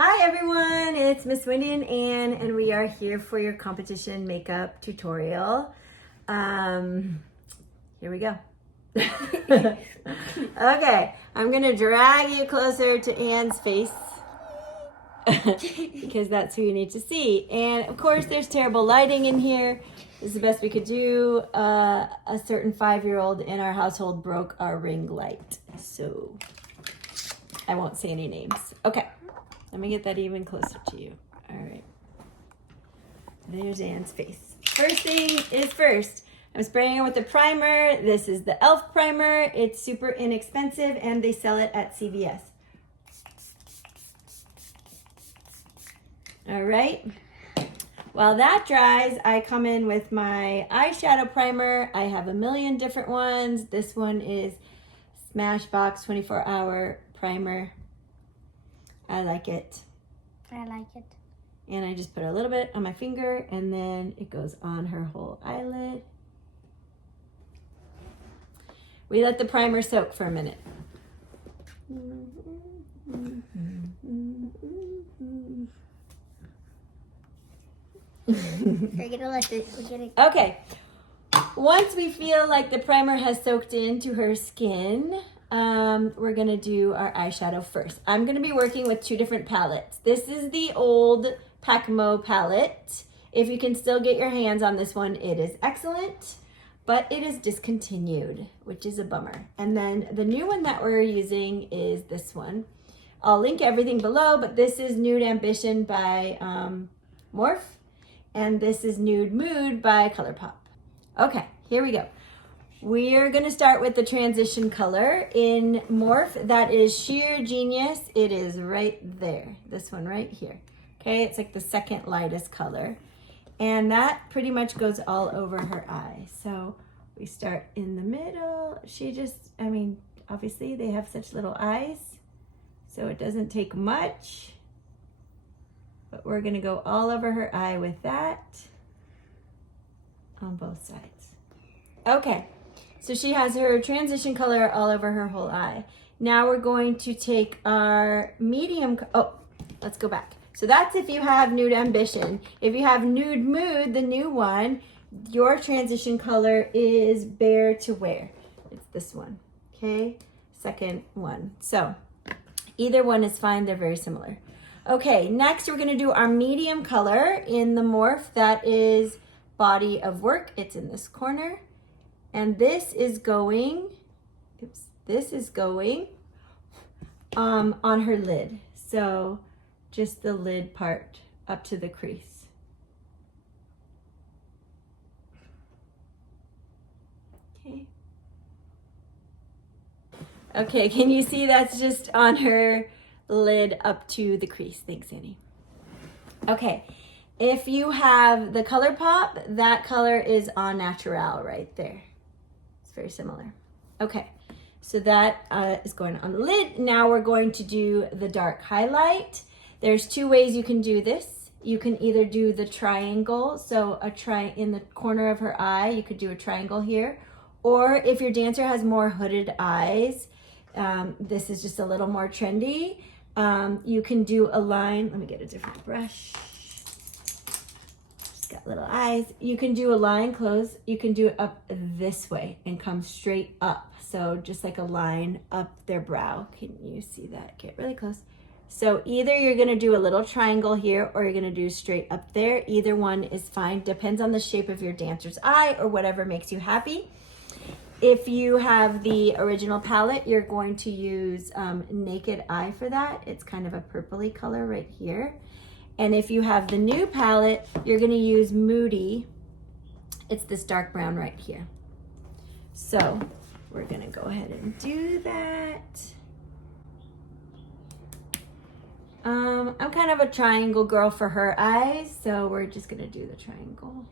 Hi everyone, it's Miss Wendy and Ann, and we are here for your competition makeup tutorial. Here we go. Okay, I'm gonna drag you closer to Ann's face because that's who you need to see. And of course, there's terrible lighting in here. This is the best we could do. A certain 5-year-old in our household broke our ring light, so I won't say any names. Okay. Let me get that even closer to you. All right. There's Ann's face. First thing is first. I'm spraying her with a primer. This is the e.l.f. primer. It's super inexpensive and they sell it at CVS. All right. While that dries, I come in with my eyeshadow primer. I have a million different ones. This one is Smashbox 24-hour primer. I like it. I like it. And I just put a little bit on my finger and then it goes on her whole eyelid. We let the primer soak for a minute. We're gonna let it. Okay. Once we feel like the primer has soaked into her skin, we're gonna do our eyeshadow first. I'm gonna be working with 2 different palettes. This is the old Pacmo palette. If you can still get your hands on this one, it is excellent, but it is discontinued, which is a bummer. And then the new one that we're using is this one. I'll link everything below, but this is Nude Ambition by Morphe, and this is Nude Mood by ColourPop. Okay, here we go. We're gonna start with the transition color in Morphe. That is Sheer Genius. It is right there, this one right here. Okay, it's like the second lightest color. And that pretty much goes all over her eye. So we start in the middle. Obviously they have such little eyes, so it doesn't take much. But we're gonna go all over her eye with that on both sides. Okay. So she has her transition color all over her whole eye. Now we're going to take our medium, let's go back. So that's if you have Nude Ambition. If you have Nude Mood, the new one, your transition color is Bare to Wear. It's this one, okay? Second one. So either one is fine, they're very similar. Okay, next we're gonna do our medium color in the Morphe. That is Body of Work. It's in this corner. And this is going, on her lid. So just the lid part up to the crease. Okay. Okay, can you see that's just on her lid up to the crease? Thanks, Annie. Okay. If you have the ColourPop, that color is Au Naturel right there. It's very similar. Okay, so that is going on the lid. Now we're going to do the dark highlight. There's 2 ways you can do this. You can either do the triangle, so in the corner of her eye, you could do a triangle here. Or if your dancer has more hooded eyes, this is just a little more trendy. You can do a line. Let me get a different brush. Got little eyes. You can do a line close. You can do it up this way and come straight up. So just like a line up their brow. Can you see that? Get really close. So either you're going to do a little triangle here or you're going to do straight up there. Either one is fine. Depends on the shape of your dancer's eye or whatever makes you happy. If you have the original palette, you're going to use Naked Eye for that. It's kind of a purpley color right here. And if you have the new palette, you're gonna use Moody. It's this dark brown right here. So we're gonna go ahead and do that. I'm kind of a triangle girl for her eyes, so we're just gonna do the triangle.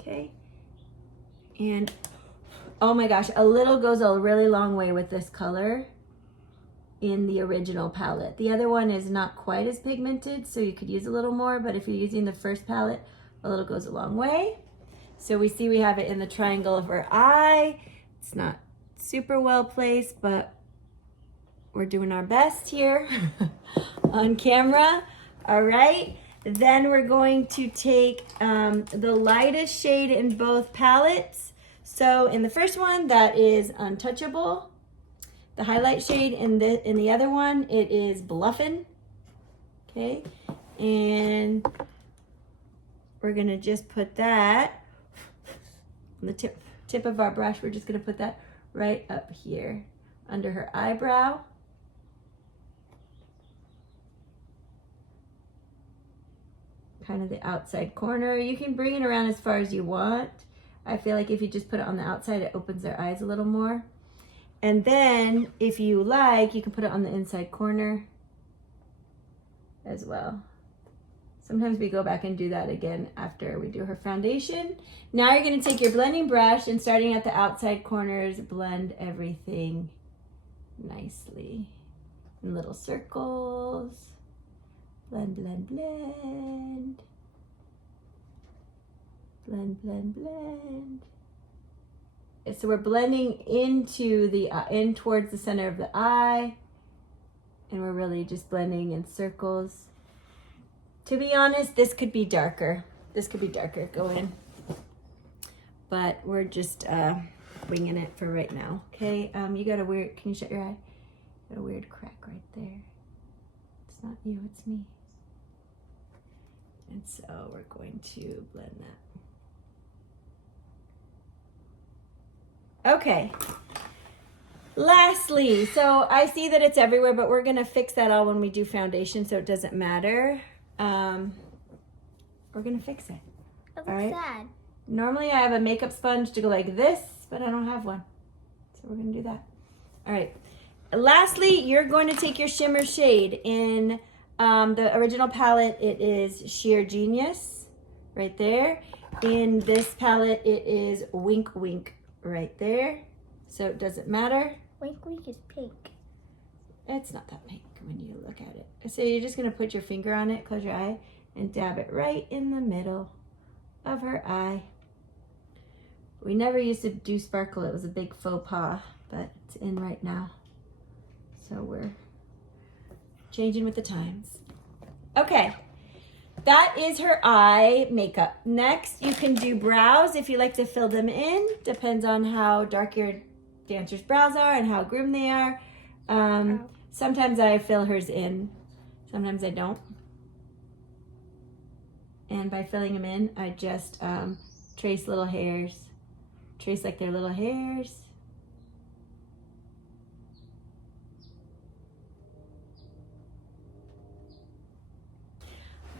Okay. And oh my gosh, a little goes a really long way with this color in the original palette. The other one is not quite as pigmented, so you could use a little more, but if you're using the first palette, a little goes a long way. So we see we have it in the triangle of her eye. It's not super well placed, but we're doing our best here on camera. All right. Then we're going to take the lightest shade in both palettes. So in the first one, that is Untouchable. The highlight shade in the other one, it is Bluffin'. Okay. And we're gonna just put that on the tip of our brush. We're just gonna put that right up here under her eyebrow. Kind of the outside corner. You can bring it around as far as you want. I feel like if you just put it on the outside, it opens their eyes a little more. And then if you like, you can put it on the inside corner as well. Sometimes we go back and do that again after we do her foundation. Now you're going to take your blending brush and starting at the outside corners, blend everything nicely in little circles. Blend, blend, blend. Blend, blend, blend. So we're blending into the in towards the center of the eye, and we're really just blending in circles. To be honest, this could be darker. This could be darker. Go in, but we're just winging it for right now. Okay. You got a weird. Can you shut your eye? Got a weird crack right there. It's not you. It's me. And so we're going to blend that. Okay. Lastly, so I see that it's everywhere, but we're going to fix that all when we do foundation, so it doesn't matter. We're going to fix it. That all looks right? sad. Normally I have a makeup sponge to go like this, but I don't have one. So we're going to do that. All right. Lastly, you're going to take your shimmer shade. In the original palette, it is Sheer Genius right there. In this palette, it is Wink Wink right there. So it doesn't matter. Wink Wink is pink. It's not that pink when you look at it. So you're just going to put your finger on it, close your eye, and dab it right in the middle of her eye. We never used to do sparkle. It was a big faux pas, but it's in right now. So we're changing with the times. Okay, that is her eye makeup. Next, you can do brows if you like to fill them in. Depends on how dark your dancer's brows are and how groomed they are. Sometimes I fill hers in, sometimes I don't. And by filling them in, I just trace little hairs. Trace like they're little hairs.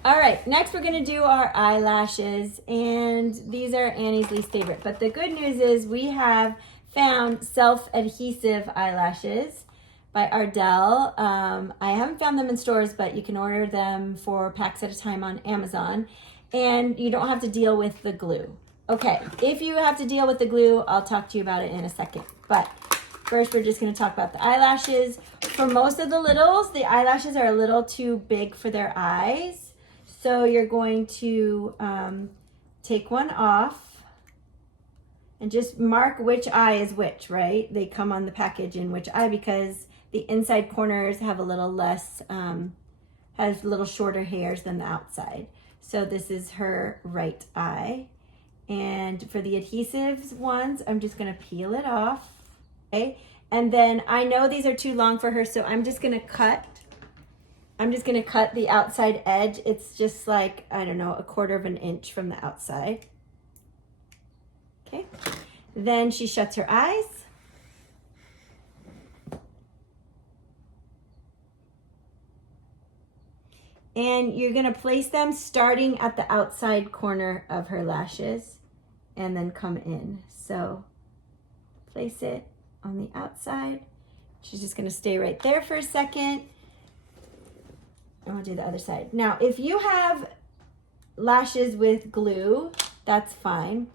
All right, next we're gonna do our eyelashes, and these are Annie's least favorite. But the good news is we have found self-adhesive eyelashes by Ardell. I haven't found them in stores, but you can order them for packs at a time on Amazon, and you don't have to deal with the glue. Okay, if you have to deal with the glue, I'll talk to you about it in a second. But first, we're just gonna talk about the eyelashes. For most of the littles, the eyelashes are a little too big for their eyes. So you're going to take one off and just mark which eye is which, right? They come on the package in which eye because the inside corners have a little less, has a little shorter hairs than the outside. So this is her right eye. And for the adhesives ones, I'm just gonna peel it off, okay? And then I know these are too long for her, so I'm just gonna cut the outside edge. It's just like, I don't know, 1/4 of an inch from the outside. Okay, then she shuts her eyes. And you're gonna place them starting at the outside corner of her lashes and then come in. So place it on the outside. She's just gonna stay right there for a second. And we'll do the other side. Now, if you have lashes with glue, that's fine.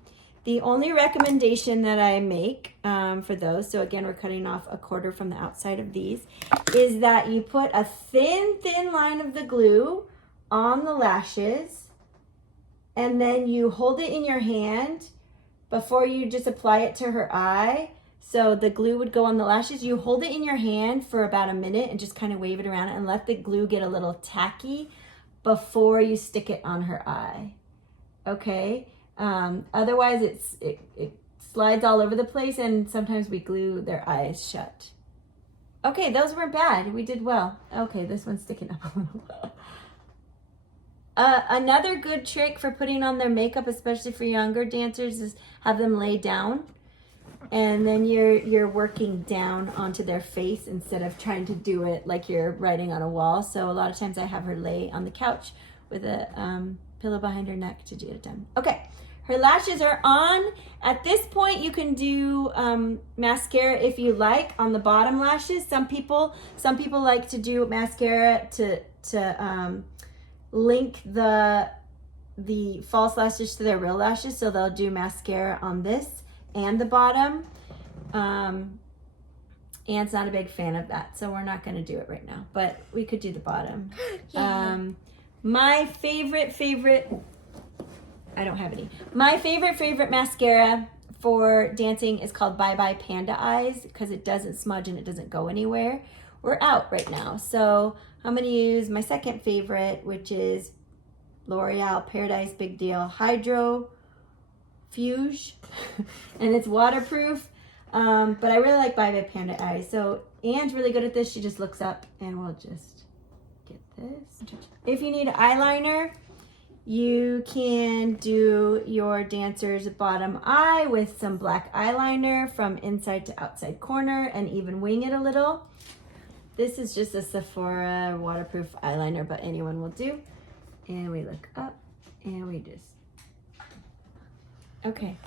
The only recommendation that I make for those, so again, we're cutting off 1/4 from the outside of these, is that you put a thin line of the glue on the lashes, and then you hold it in your hand before you just apply it to her eye, so the glue would go on the lashes, you hold it in your hand for about a minute and just kind of wave it around and let the glue get a little tacky before you stick it on her eye. Okay? Otherwise it slides all over the place and sometimes we glue their eyes shut. Okay, those weren't bad. We did well. Okay, this one's sticking up a little. Another good trick for putting on their makeup, especially for younger dancers, is have them lay down. And then you're working down onto their face instead of trying to do it like you're writing on a wall. So a lot of times I have her lay on the couch with a pillow behind her neck to get it done. Okay, her lashes are on. At this point, you can do mascara if you like on the bottom lashes. Some people like to do mascara to link the false lashes to their real lashes, so they'll do mascara on this and the bottom. Anne's not a big fan of that, so we're not going to do it right now, but we could do the bottom. My favorite I don't have any. My favorite mascara for dancing is called Bye Bye Panda Eyes because it doesn't smudge and it doesn't go anywhere. We're out right now, so I'm going to use my second favorite, which is L'Oreal Paradise Big Deal Hydro Fuge, and it's waterproof. But I really like Bye Bye Panda Eyes. So Anne's really good at this. She just looks up, and we'll just get this. If you need eyeliner, you can do your dancer's bottom eye with some black eyeliner from inside to outside corner and even wing it a little. This is just a Sephora waterproof eyeliner, but anyone will do. And we look up and we just, okay.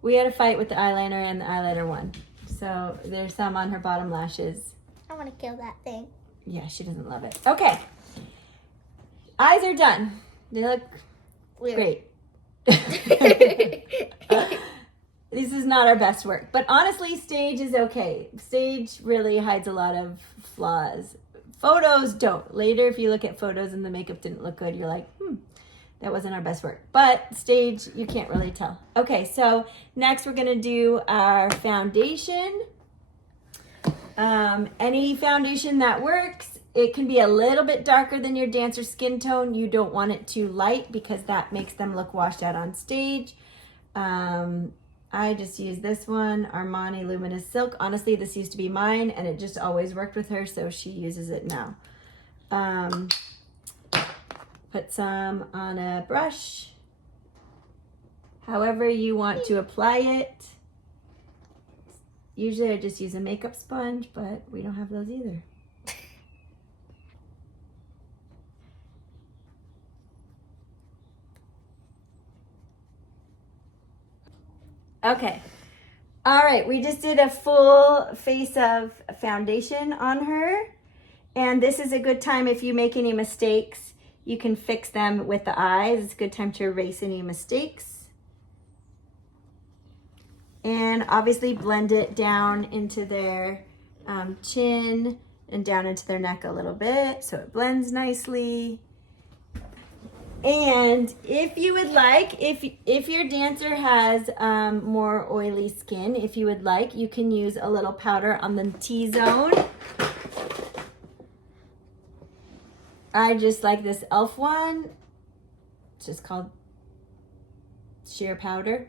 We had a fight with the eyeliner and the eyeliner won. So there's some on her bottom lashes. I want to kill that thing. Yeah, she doesn't love it. Okay. Eyes are done. They look Weird. great. This is not our best work, but honestly, stage is okay. Stage really hides a lot of flaws. Photos don't. Later, if you look at photos and the makeup didn't look good, you're like, that wasn't our best work. But stage, you can't really tell. Okay, so next we're gonna do our foundation. Any foundation that works. It can be a little bit darker than your dancer's skin tone. You don't want it too light because that makes them look washed out on stage. I just use this one, Armani Luminous Silk. Honestly, this used to be mine and it just always worked with her, so she uses it now. Put some on a brush. However you want to apply it. Usually I just use a makeup sponge, but we don't have those either. Okay. All right, we just did a full face of foundation on her. And this is a good time if you make any mistakes, you can fix them with the eyes. It's a good time to erase any mistakes. And obviously blend it down into their chin and down into their neck a little bit so it blends nicely. And if you would like, if your dancer has more oily skin, if you would like, you can use a little powder on the T-zone. I just like this e.l.f. one. It's just called sheer powder.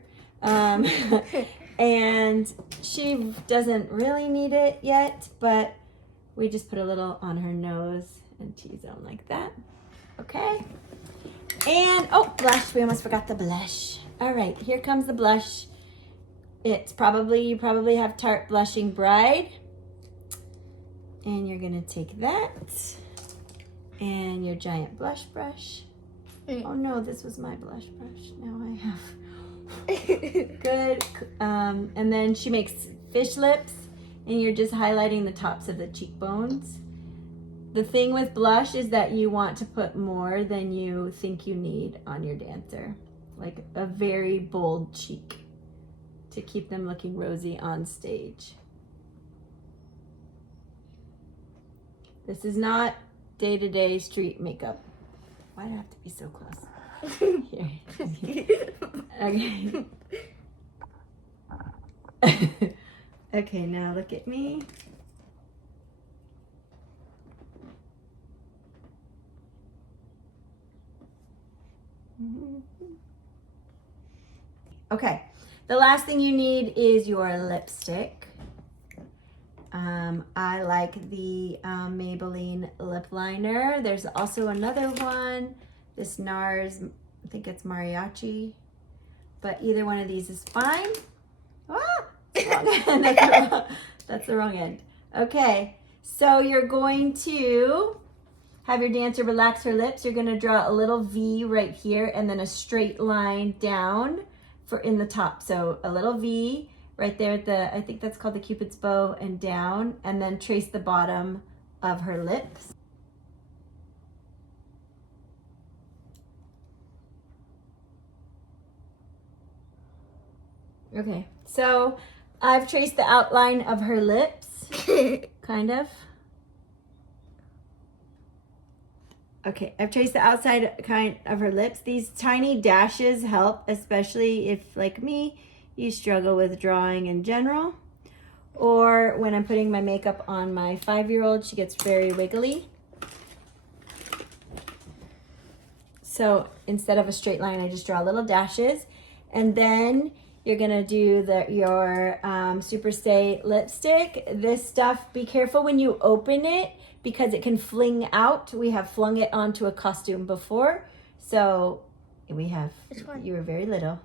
And she doesn't really need it yet, but we just put a little on her nose and T-zone like that. Okay. And, oh, blush. We almost forgot the blush. All right, here comes the blush. It's probably, you probably have Tarte Blushing Bride. And you're going to take that and your giant blush brush. Oh, no, this was my blush brush. Now I have. Good. And then she makes fish lips, and you're just highlighting the tops of the cheekbones. The thing with blush is that you want to put more than you think you need on your dancer. Like a very bold cheek to keep them looking rosy on stage. This is not day-to-day street makeup. Why do I have to be so close? Here. Okay. Okay, now look at me. Okay, the last thing you need is your lipstick. I like the Maybelline lip liner. There's also another one, this NARS, I think it's Mariachi, but either one of these is fine. Ah, that's the wrong end. Okay, so you're going to have your dancer relax her lips. You're going to draw a little V right here and then a straight line down for in the top. So a little V right there at the, I think that's called the Cupid's bow, and down, and then trace the bottom of her lips. Okay, so I've traced the outline of her lips, kind of. Okay, I've traced the outside kind of her lips. These tiny dashes help, especially if, like me, you struggle with drawing in general. Or when I'm putting my makeup on my 5-year-old, she gets very wiggly. So instead of a straight line, I just draw little dashes. And then you're gonna do your Superstay lipstick. This stuff, be careful when you open it because it can fling out. We have flung it onto a costume before. So we have, you were very little.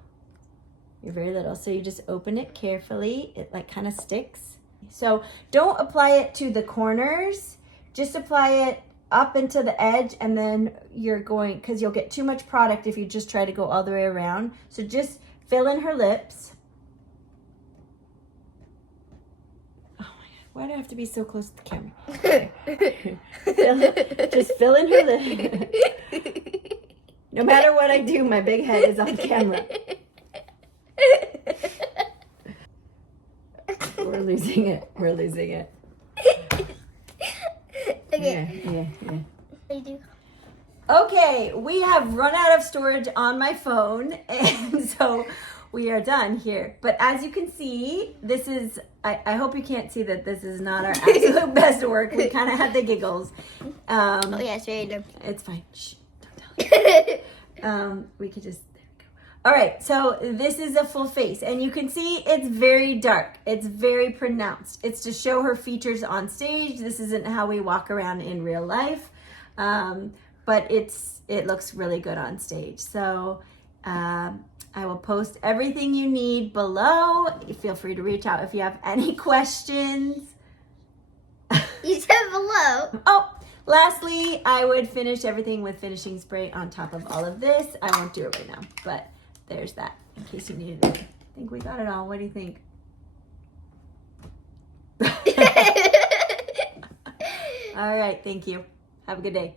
You're very little. So you just open it carefully. It like kind of sticks. So don't apply it to the corners. Just apply it up into the edge, and then you're going, because you'll get too much product if you just try to go all the way around. So just fill in her lips. Oh my God, why do I have to be so close to the camera? Just fill in her lips. No matter what I do, my big head is on camera. We're losing it. We're losing it. Okay. Yeah. I do. Okay, we have run out of storage on my phone, and so we are done here. But as you can see, this is, I hope you can't see that this is not our absolute best work. We kind of had the giggles. Oh yeah, it's very dumb. It's fine. Shh, don't tell it. We could just, there we go. All right, so this is a full face, and you can see it's very dark. It's very pronounced. It's to show her features on stage. This isn't how we walk around in real life. But it looks really good on stage. So I will post everything you need below. Feel free to reach out if you have any questions. You said below. Oh, lastly, I would finish everything with finishing spray on top of all of this. I won't do it right now, but there's that in case you needed it. I think we got it all. What do you think? All right, thank you. Have a good day.